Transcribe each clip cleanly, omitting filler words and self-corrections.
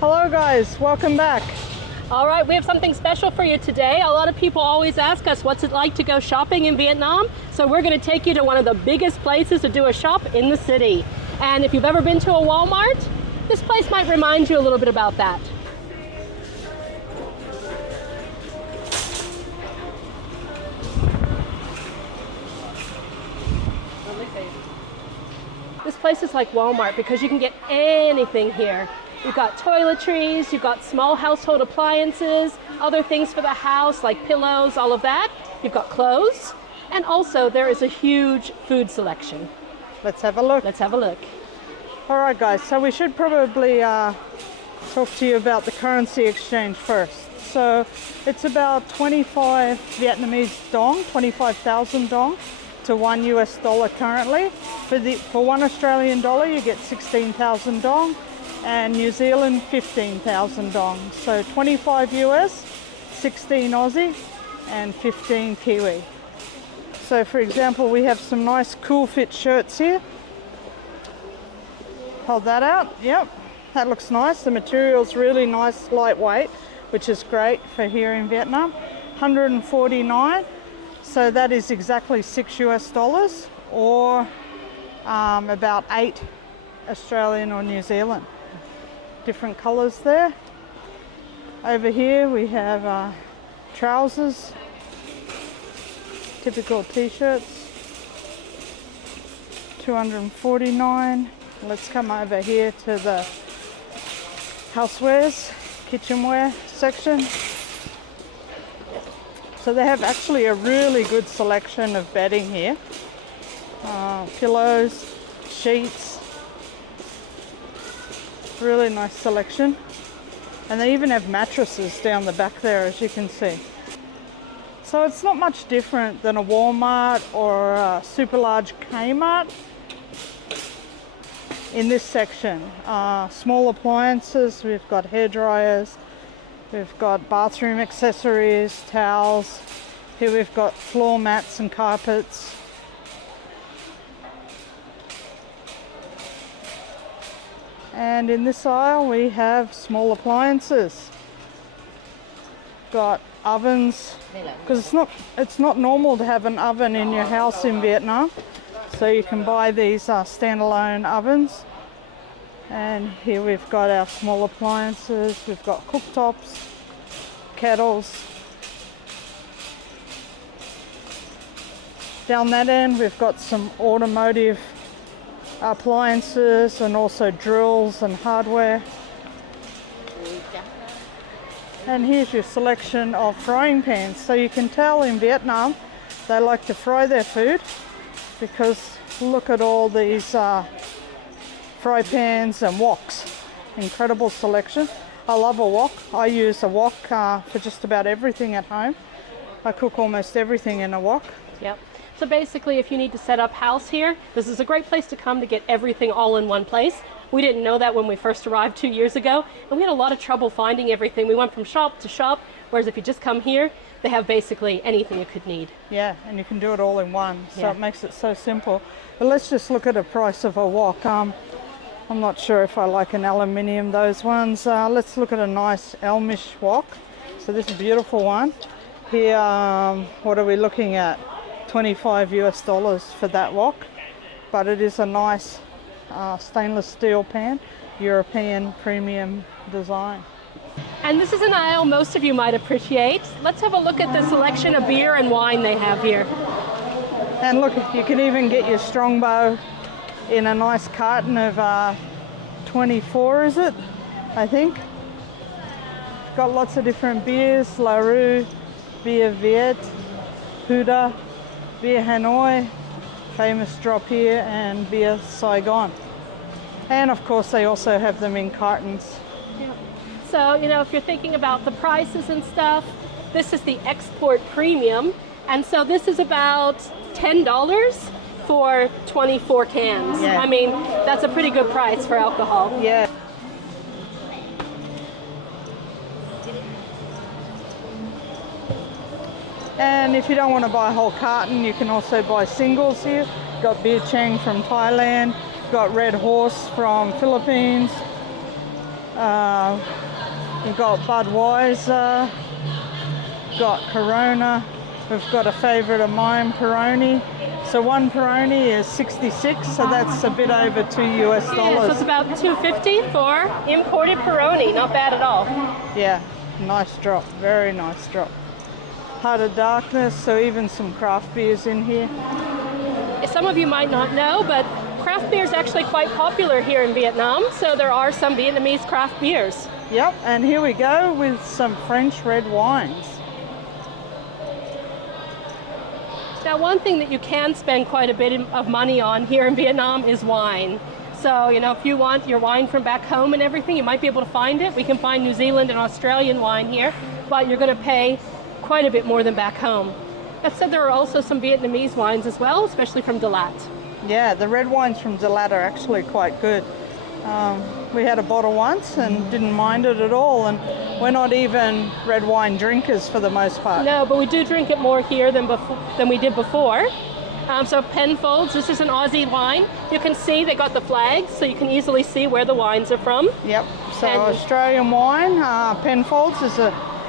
Hello guys, welcome back. All right, we have something special for you today. A lot of people always ask us what's it like to go shopping in Vietnam. So we're going to take you to one of the biggest places to do a shop in the city. And if you've ever been to a Walmart, this place might remind you a little bit about that. This place is like Walmart because you can get anything here. You've got toiletries, you've got small household appliances, other things for the house like pillows, all of that. You've got clothes, and also there is a huge food selection. Let's have a look. Let's have a look. All right guys, so we should probably talk to you about the currency exchange first. So it's about 25 Vietnamese dong, 25,000 dong to $1 US currently. For $1 Australian dollar you get 16,000 dong. And New Zealand 15,000 dong. So 25 US, 16 Aussie and 15 Kiwi. So for example, we have some nice cool fit shirts here. Hold that out. Yep, that looks nice. The material's really nice, lightweight, which is great for here in Vietnam. 149. So that is exactly $6 US or about 8 Australian or New Zealand. Different colors there. Over here we have trousers, typical t-shirts, 249. Let's come over here to the housewares, kitchenware section. So they have actually a really good selection of bedding here. Pillows, sheets. Really nice selection, and they even have mattresses down the back there, as you can see. So it's not much different than a Walmart or a super large Kmart in this section. Small appliances, we've got hair dryers, we've got bathroom accessories, towels. Here we've got floor mats and carpets. And in this aisle we have small appliances. Got ovens, because it's not normal to have an oven in your house in Vietnam. So you can buy these standalone ovens. And here we've got our small appliances. We've got cooktops, kettles. Down that end we've got some automotive appliances and also drills and hardware. And here's your selection of frying pans. So you can tell in Vietnam they like to fry their food, because look at all these fry pans and woks. Incredible selection. I love a wok. I use a wok for just about everything at home. I cook almost everything in a wok. Yep. So basically, if you need to set up house here, this is a great place to come to get everything all in one place. We didn't know that when we first arrived 2 years ago, and we had a lot of trouble finding everything. We went from shop to shop, whereas if you just come here, they have basically anything you could need. Yeah, and you can do it all in one, so yeah. It makes it so simple. But let's just look at the price of a wok. I'm not sure if I like an aluminium, those ones. Let's look at a nice Elmish wok. So this is a beautiful one. Here, what are we looking at? $25 US for that wok, but it is a nice stainless steel pan, European premium design. And this is an aisle most of you might appreciate. Let's have a look at the selection of beer and wine they have here. And look, you can even get your Strongbow in a nice carton of 24, is it? I think. Got lots of different beers, Larue, Beer Viet, Huda, Beer Hanoi, famous drop here, and Beer Saigon. And of course they also have them in cartons. Yeah. So, you know, if you're thinking about the prices and stuff, this is the export premium. And so this is about $10 for 24 cans. Yeah. I mean, that's a pretty good price for alcohol. Yeah. And if you don't want to buy a whole carton, you can also buy singles here. Got Beer Chang from Thailand, got Red Horse from Philippines, We've got Budweiser, got Corona. We've got a favourite of mine, Peroni. So one Peroni is 66, so that's a bit over $2 US. Yeah, so it's about $2.50 for imported Peroni. Not bad at all. Yeah, nice drop, very nice drop. Heart of Darkness, so even some craft beers in here. Some of you might not know, but craft beer is actually quite popular here in Vietnam, so there are some Vietnamese craft beers. Yep, and here we go with some French red wines. Now, one thing that you can spend quite a bit of money on here in Vietnam is wine. So, you know, if you want your wine from back home and everything, you might be able to find it. We can find New Zealand and Australian wine here, but you're going to pay quite a bit more than back home. That said, there are also some Vietnamese wines as well, especially from Dalat. Yeah, the red wines from Dalat are actually quite good. We had a bottle once and didn't mind it at all, and we're not even red wine drinkers for the most part. No, but we do drink it more here than we did before. So Penfolds, this is an Aussie wine. You can see they got the flags, so you can easily see where the wines are from. Yep, so And Australian wine, Penfolds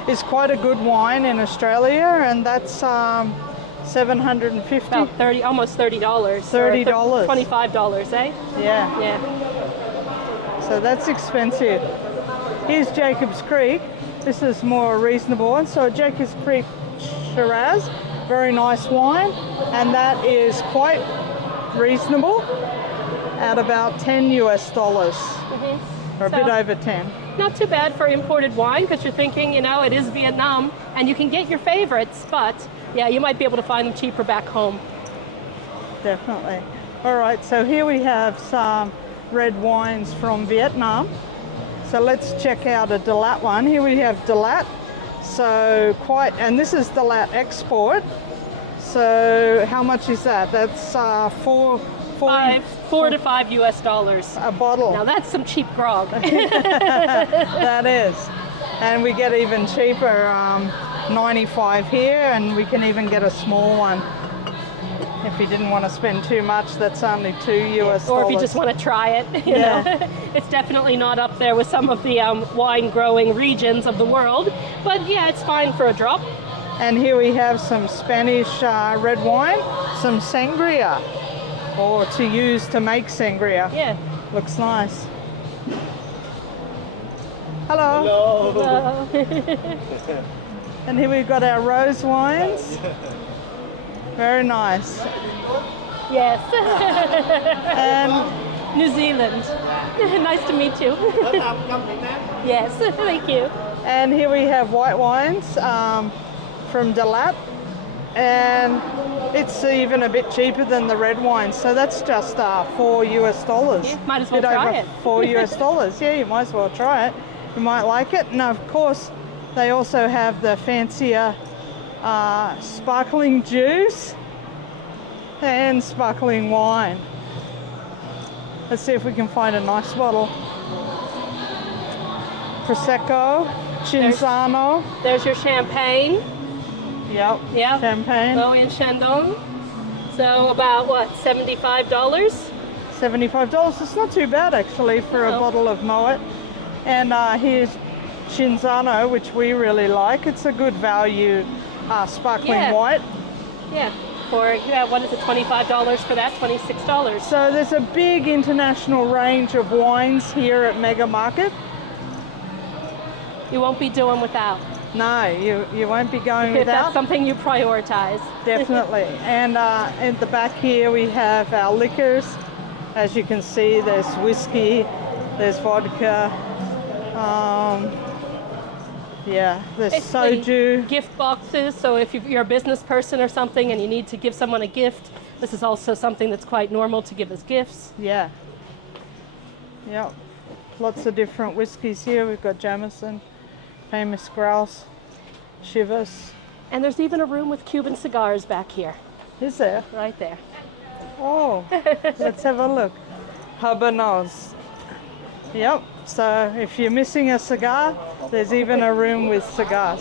is quite a good wine in Australia, and that's 750. about 30, almost $30. $30. $25, eh? Yeah. Yeah. So that's expensive. Here's Jacob's Creek. This is more a reasonable one. So Jacob's Creek Shiraz, very nice wine, and that is quite reasonable at about $10 US, or a bit over 10. Not too bad for imported wine, because you're thinking, you know, it is Vietnam, and you can get your favorites, but yeah, you might be able to find them cheaper back home. Definitely. All right, so here we have some red wines from Vietnam. So let's check out a Dalat one. Here we have Dalat. So and this is Dalat export. So how much is that? That's $4 to $5 US. a bottle. Now that's some cheap grog. That is. And we get even cheaper, 95 here, and we can even get a small one. If you didn't want to spend too much, that's only $2 US. Or if you just want to try it, you know. It's definitely not up there with some of the wine growing regions of the world, but yeah, it's fine for a drop. And here we have some Spanish red wine, some sangria, or to use to make sangria. Yeah. Looks nice. Hello. Hello. And here we've got our rose wines. Very nice. Yes. And New Zealand. Nice to meet you. Yes, thank you. and here we have white wines from Dalat, and it's even a bit cheaper than the red wine. So that's just $4 US. Yeah, might as well Bit try over it. $4 US. Yeah, you might as well try it. You might like it. And of course, they also have the fancier sparkling juice and sparkling wine. Let's see if we can find a nice bottle. Prosecco, Cinzano. There's your champagne. Yep. Yeah. Champagne. Moët and Chandon. So about what, $75? $75. It's not too bad actually for a No. bottle of Moet. And here's Cinzano, which we really like. It's a good value sparkling Yeah. white. Yeah. For what is it, $25 for that? $26. So there's a big international range of wines here at Mega Market. You won't be doing without. No, you won't be going If that's without. something you prioritize. Definitely. And at the back here we have our liquors. As you can see, there's whiskey, there's vodka, yeah, there's Basically, soju. gift boxes, so if you're a business person or something and you need to give someone a gift, this is also something that's quite normal to give as gifts. Yeah. Yep. Lots of different whiskies here. We've got Jameson, Famous Grouse, Chivas. And there's even a room with Cuban cigars back here, Is there? right there. Oh, let's have a look. Habanos. Yep. So if you're missing a cigar, there's even a room with cigars.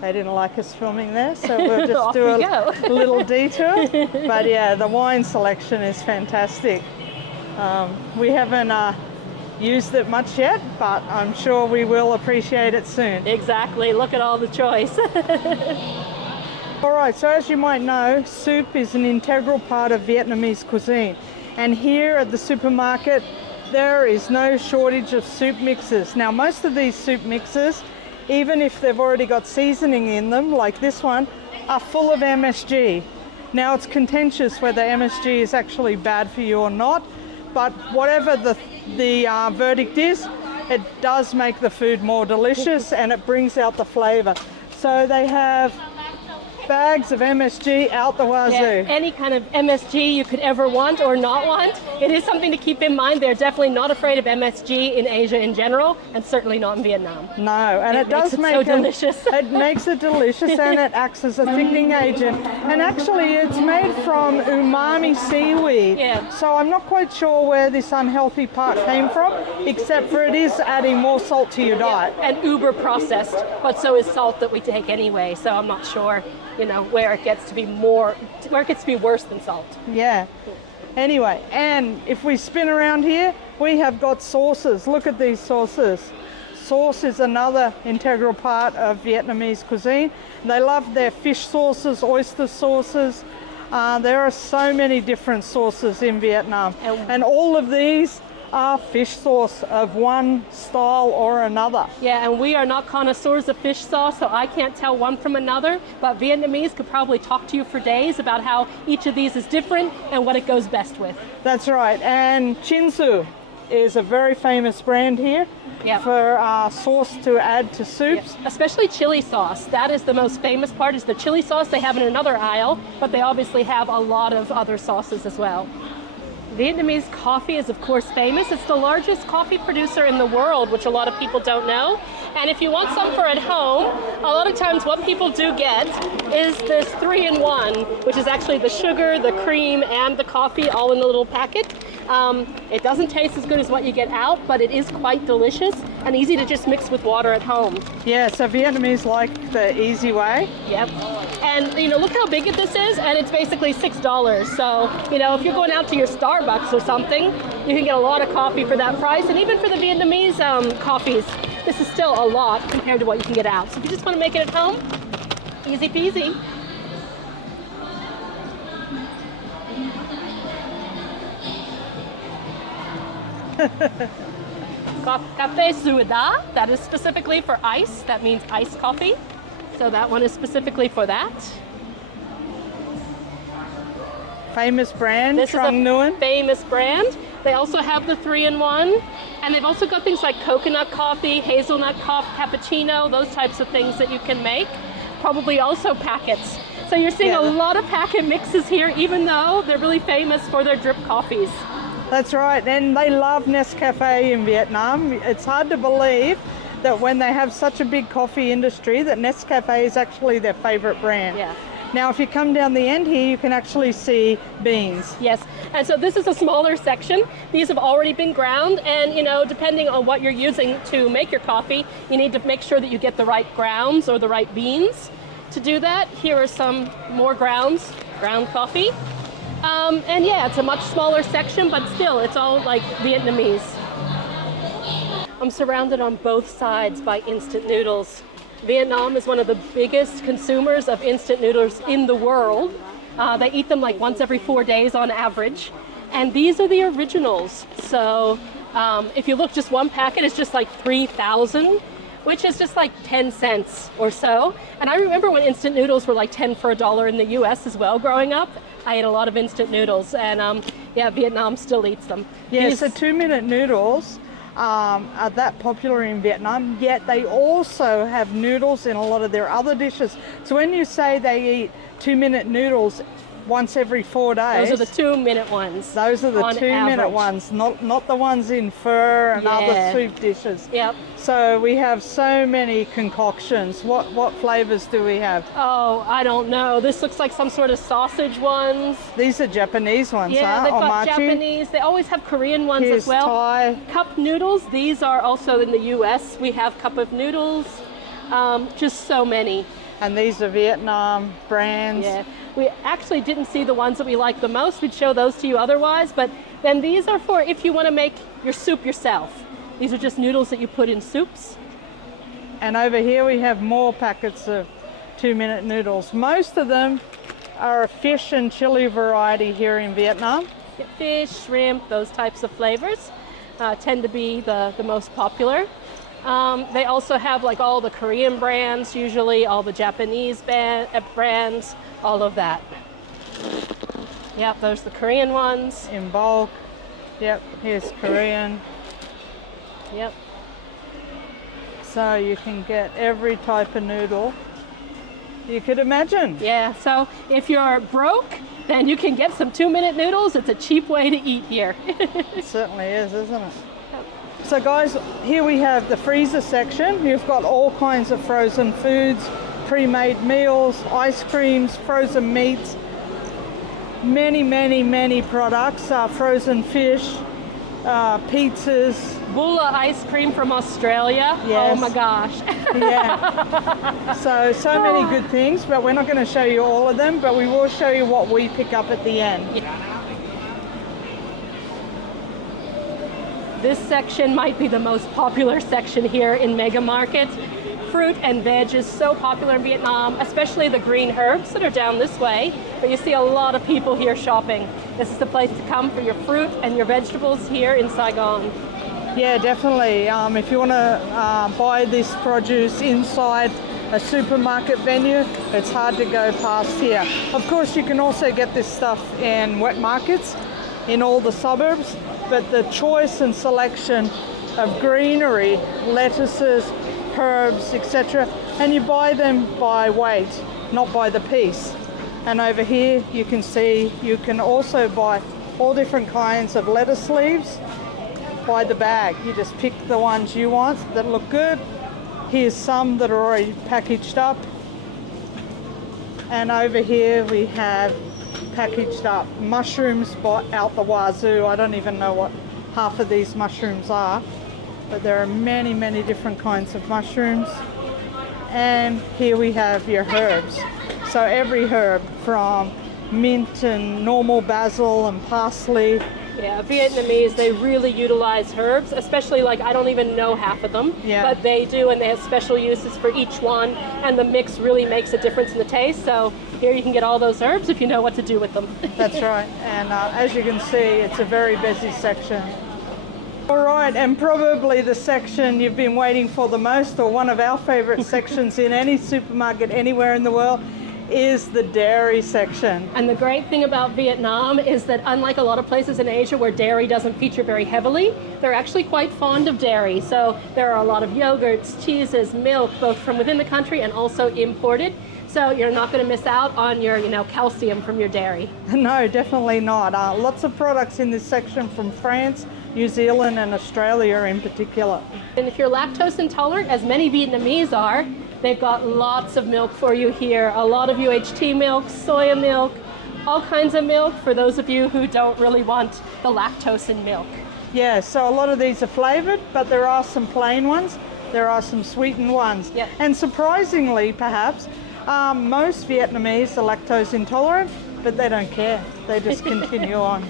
They didn't like us filming there, so we'll just Off do we go. a little detour. But yeah, the wine selection is fantastic. We haven't used it much yet, but I'm sure we will appreciate it soon. Exactly. Look at all the choice. All right, so as you might know, soup is an integral part of Vietnamese cuisine. And here at the supermarket, there is no shortage of soup mixes. Now, most of these soup mixes, even if they've already got seasoning in them, like this one, are full of MSG. Now, it's contentious whether MSG is actually bad for you or not, but whatever the verdict is, it does make the food more delicious and it brings out the flavor. So they have bags of MSG out the wazoo. Yeah, any kind of MSG you could ever want or not want. It is something to keep in mind. They're definitely not afraid of MSG in Asia in general, and certainly not in Vietnam. No, and it does make it so delicious. It makes it delicious, and it acts as a thickening agent. And actually, it's made from umami seaweed. Yeah. So I'm not quite sure where this unhealthy part came from, except for it is adding more salt to your diet. And uber processed, but so is salt that we take anyway. So I'm not sure, where it gets to be worse than salt. Yeah. Anyway, and if we spin around here, we have got sauces. Look at these sauces. Sauce is another integral part of Vietnamese cuisine. They love their fish sauces, oyster sauces. There are so many different sauces in Vietnam. And all of these are fish sauce of one style or another. Yeah, and we are not connoisseurs of fish sauce, so I can't tell one from another, but Vietnamese could probably talk to you for days about how each of these is different and what it goes best with. That's right, and Chin Su is a very famous brand here for sauce to add to soups. Yeah. Especially chili sauce. That is the most famous part, is the chili sauce. They have in another aisle, but they obviously have a lot of other sauces as well. Vietnamese coffee is of course famous. It's the largest coffee producer in the world, which a lot of people don't know. And if you want some for at home, a lot of times what people do get is this 3-in-1, which is actually the sugar, the cream, and the coffee all in a little packet. It doesn't taste as good as what you get out, but it is quite delicious and easy to just mix with water at home. Yeah, so Vietnamese like the easy way. Yep. And look how big this is, and it's basically $6. So, if you're going out to your Starbucks or something, you can get a lot of coffee for that price. And even for the Vietnamese coffees, this is still a lot compared to what you can get out. So if you just want to make it at home, easy peasy. Café Suada, that is specifically for ice. That means iced coffee. So that one is specifically for that. Famous brand, This Trong is Nguyen. a famous brand. They also have the 3-in-1, and they've also got things like coconut coffee, hazelnut coffee, cappuccino, those types of things that you can make. Probably also packets. So you're seeing a lot of packet mixes here, even though they're really famous for their drip coffees. That's right, and they love Nescafe in Vietnam. It's hard to believe that when they have such a big coffee industry, that Nescafe is actually their favorite brand. Yeah. Now, if you come down the end here, you can actually see beans. Yes, and so this is a smaller section. These have already been ground, and depending on what you're using to make your coffee, you need to make sure that you get the right grounds or the right beans. To do that, here are some more ground coffee. And yeah, it's a much smaller section, but still, it's all like Vietnamese. I'm surrounded on both sides by instant noodles. Vietnam is one of the biggest consumers of instant noodles in the world. They eat them like once every 4 days on average. And these are the originals. So if you look, just one packet is just like 3,000, which is just like 10 cents or so. And I remember when instant noodles were like 10 for $1 in the US as well growing up. I ate a lot of instant noodles, and yeah, Vietnam still eats them. Yeah, so 2-minute noodles are that popular in Vietnam, yet they also have noodles in a lot of their other dishes. So when you say they eat 2-minute noodles once every 4 days, those are the 2-minute ones. Those are the 2-minute ones, not the ones in pho and other soup dishes. Yep. So we have so many concoctions. What flavors do we have? Oh, I don't know. This looks like some sort of sausage ones. These are Japanese ones, yeah, huh? they've got Omachi. Japanese. They always have Korean ones Here's as well. Thai. Cup noodles. These are also in the U.S. We have cup of noodles. Just so many. And these are Vietnam brands. Yeah, we actually didn't see the ones that we like the most. We'd show those to you otherwise, but then these are for if you want to make your soup yourself. These are just noodles that you put in soups. And over here we have more packets of 2-minute noodles. Most of them are a fish and chili variety here in Vietnam. Get fish, shrimp, those types of flavors tend to be the most popular. They also have like all the Korean brands, usually all the Japanese brands, all of that. Yep, those are the Korean ones. In bulk. Yep, here's Korean. Yep. So you can get every type of noodle you could imagine. Yeah, so if you're broke, then you can get some 2-minute noodles. It's a cheap way to eat here. It certainly is, isn't it? So guys, here we have the freezer section. You've got all kinds of frozen foods, pre-made meals, ice creams, frozen meats, many products, frozen fish, pizzas. Bula ice cream from Australia. Yes. Oh my gosh. Yeah. So many good things, but we're not going to show you all of them, but we will show you what we pick up at the end. This section might be the most popular section here in Mega Market. Fruit and veg is so popular in Vietnam, especially the green herbs that are down this way. But you see a lot of people here shopping. This is the place to come for your fruit and your vegetables here in Saigon. Yeah, definitely. If you want to buy this produce inside a supermarket venue, it's hard to go past here. Of course, you can also get this stuff in wet markets in all the suburbs, but the choice and selection of greenery, lettuces, herbs, etc., and you buy them by weight, not by the piece. And over here you can see you can also buy all different kinds of lettuce leaves by the bag. You just pick the ones you want that look good. Here's some that are already packaged up, and over here we have packaged up mushrooms out the wazoo. I don't even know what half of these mushrooms are, but there are many different kinds of mushrooms. And here we have your herbs. So every herb from mint and normal basil and parsley. Yeah, Vietnamese, they really utilize herbs, especially like I don't even know half of them, but they do, and they have special uses for each one, and the mix really makes a difference in the taste. So here you can get all those herbs if you know what to do with them. That's right, and as you can see, it's a very busy section. All right, and probably the section you've been waiting for the most, or one of our favorite sections in any supermarket anywhere in the world, is the dairy section. And the great thing about Vietnam is that unlike a lot of places in Asia where dairy doesn't feature very heavily, they're actually quite fond of dairy. So there are a lot of yogurts, cheeses, milk, both from within the country and also imported. So you're not going to miss out on your, calcium from your dairy. No, definitely not. Lots of products in this section from France, New Zealand and Australia in particular. And if you're lactose intolerant, as many Vietnamese are, they've got lots of milk for you here. A lot of UHT milk, soya milk, all kinds of milk for those of you who don't really want the lactose in milk. Yeah, so a lot of these are flavored, but there are some plain ones. There are some sweetened ones. Yep. And surprisingly, perhaps, most Vietnamese are lactose intolerant, but they don't care. They just continue on.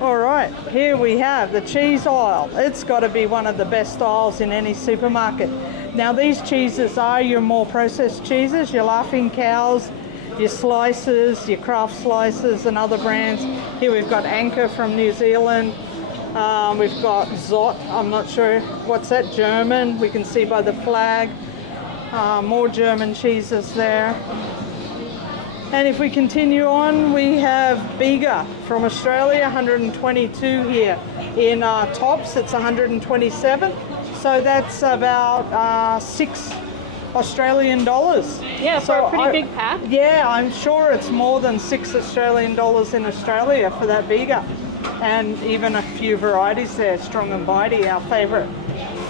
All right, here we have the cheese aisle. It's got to be one of the best aisles in any supermarket. Now these cheeses are your more processed cheeses, your Laughing Cows, your slices, your Kraft slices and other brands. Here we've got Anchor from New Zealand. We've got Zott, I'm not sure what's that, German, we can see by the flag. More German cheeses there. And if we continue on, we have Bega from Australia, 122 here. In tops, it's 127. So that's about $6 Australian. Yeah, for a pretty big pack. Yeah, I'm sure it's more than $6 Australian in Australia for that Bega. And even a few varieties there, Strong and Bitey, our favorite.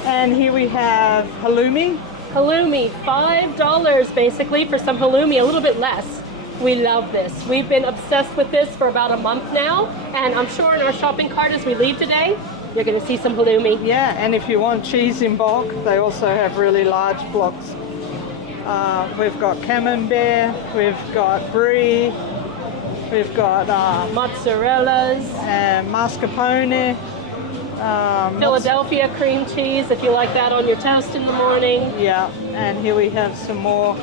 And here we have halloumi. Halloumi, $5 basically for some halloumi, a little bit less. We love this. We've been obsessed with this for about a month now, and I'm sure in our shopping cart as we leave today, you're going to see some halloumi. Yeah, and if you want cheese in bulk, they also have really large blocks. We've got camembert, we've got brie, we've got mozzarellas, and mascarpone, Philadelphia cream cheese, if you like that on your toast in the morning. Yeah, and here we have some more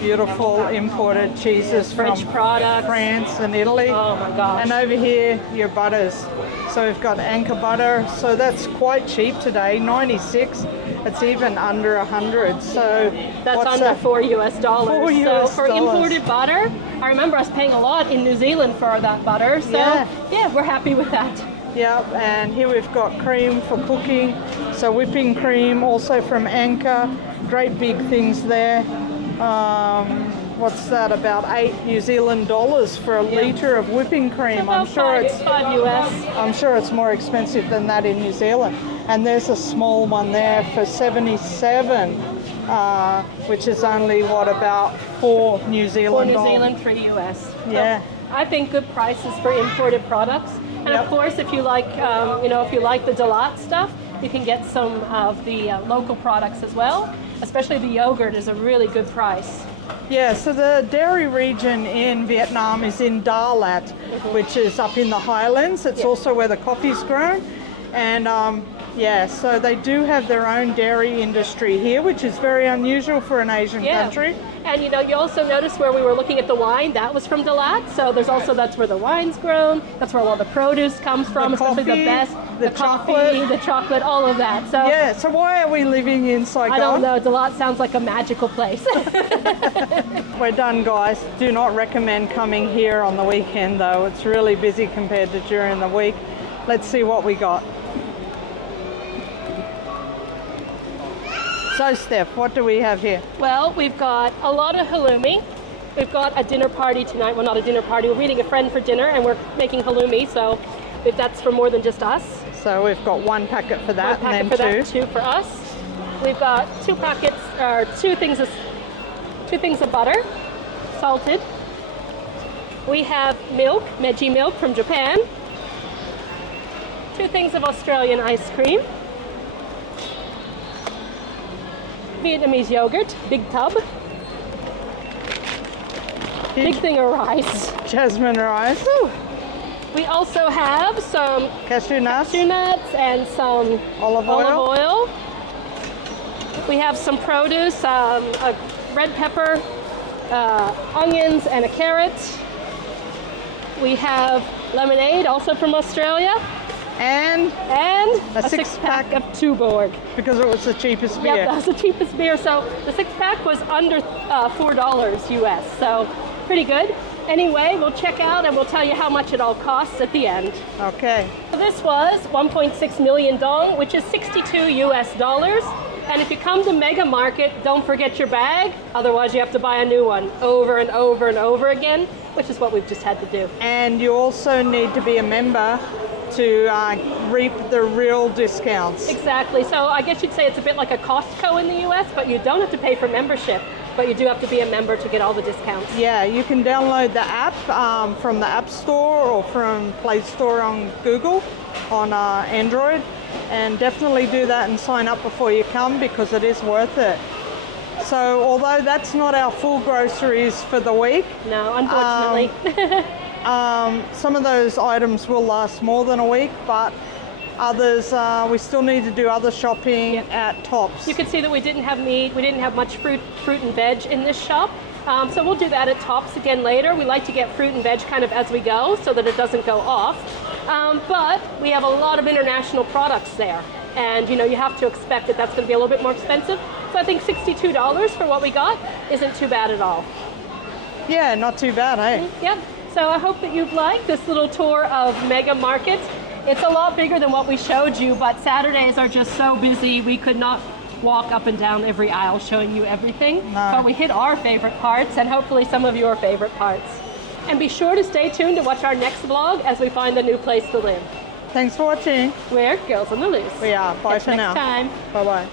beautiful imported cheeses French from products. France and Italy. Oh my gosh. And over here, your butters. So we've got Anchor butter. So that's quite cheap today, 96. It's even under 100. So That's what's under that? $4 US. $4 So for US. imported butter, I remember us paying a lot in New Zealand for that butter. So yeah, we're happy with that. Yep, and here we've got cream for cooking. So whipping cream, also from Anchor. Great big things there. What's that? About $8 New Zealand for a litre of whipping cream. About $5 US. I'm sure it's more expensive than that in New Zealand. And there's a small one there for 77, which is only what, about $4 New Zealand. $4 New Zealand, $3 US. Yeah. So I think good prices for imported products. And of course, if you like, if you like the Delat stuff, you can get some of the local products as well. Especially the yogurt is a really good price. Yeah, so the dairy region in Vietnam is in Dalat, which is up in the highlands. It's also where the coffee's grown. And so they do have their own dairy industry here, which is very unusual for an Asian country. And you also notice where we were looking at the wine, that was from Dalat. So that's where the wine's grown. That's where all the produce comes from, especially the best. The coffee, the chocolate, all of that. So yeah, so why are we living in Saigon? I don't know. Dalat sounds like a magical place. We're done, guys. Do not recommend coming here on the weekend, though. It's really busy compared to during the week. Let's see what we got. So, Steph, what do we have here? Well, we've got a lot of halloumi. We've got a dinner party tonight. Well, not a dinner party. We're meeting a friend for dinner, and we're making halloumi. So that's for more than just us. So we've got one packet for that, One packet and for then that, two for us. We've got two things of butter, salted. We have milk, Meiji milk from Japan. 2 things of Australian ice cream. Vietnamese yogurt, big tub. Big thing of rice. jasmine rice. Whew. We also have some Cashew nuts. And some Olive oil. We have some produce, a red pepper, onions, and a carrot. We have lemonade, also from Australia. And a six-pack of Tuborg. Because it was the cheapest beer. Yep, that was the cheapest beer. So the 6-pack was under $4 US. So pretty good. Anyway, we'll check out and we'll tell you how much it all costs at the end. Okay. So this was 1.6 million dong, which is 62 US dollars. And if you come to Mega Market, don't forget your bag. Otherwise, you have to buy a new one over and over and over again, which is what we've just had to do. And you also need to be a member to reap the real discounts. Exactly. So I guess you'd say it's a bit like a Costco in the US, but you don't have to pay for membership. But you do have to be a member to get all the discounts. Yeah, you can download the app from the App Store or from Play Store on Google on Android. And definitely do that and sign up before you come because it is worth it. So although that's not our full groceries for the week. No, unfortunately. Some of those items will last more than a week, but others, we still need to do other shopping at Tops. You can see that we didn't have meat, we didn't have much fruit and veg in this shop. So we'll do that at Tops again later. We like to get fruit and veg kind of as we go so that it doesn't go off. But we have a lot of international products there. And you have to expect that that's going to be a little bit more expensive. So I think $62 for what we got isn't too bad at all. Yeah, not too bad, hey? Yep. So I hope that you've liked this little tour of Mega Market. It's a lot bigger than what we showed you, but Saturdays are just so busy. We could not walk up and down every aisle showing you everything. No. But we hit our favorite parts and hopefully some of your favorite parts. And be sure to stay tuned to watch our next vlog as we find a new place to live. Thanks for watching. We're Girls on the Loose. We are. Bye Catch for you now. next time. Bye-bye.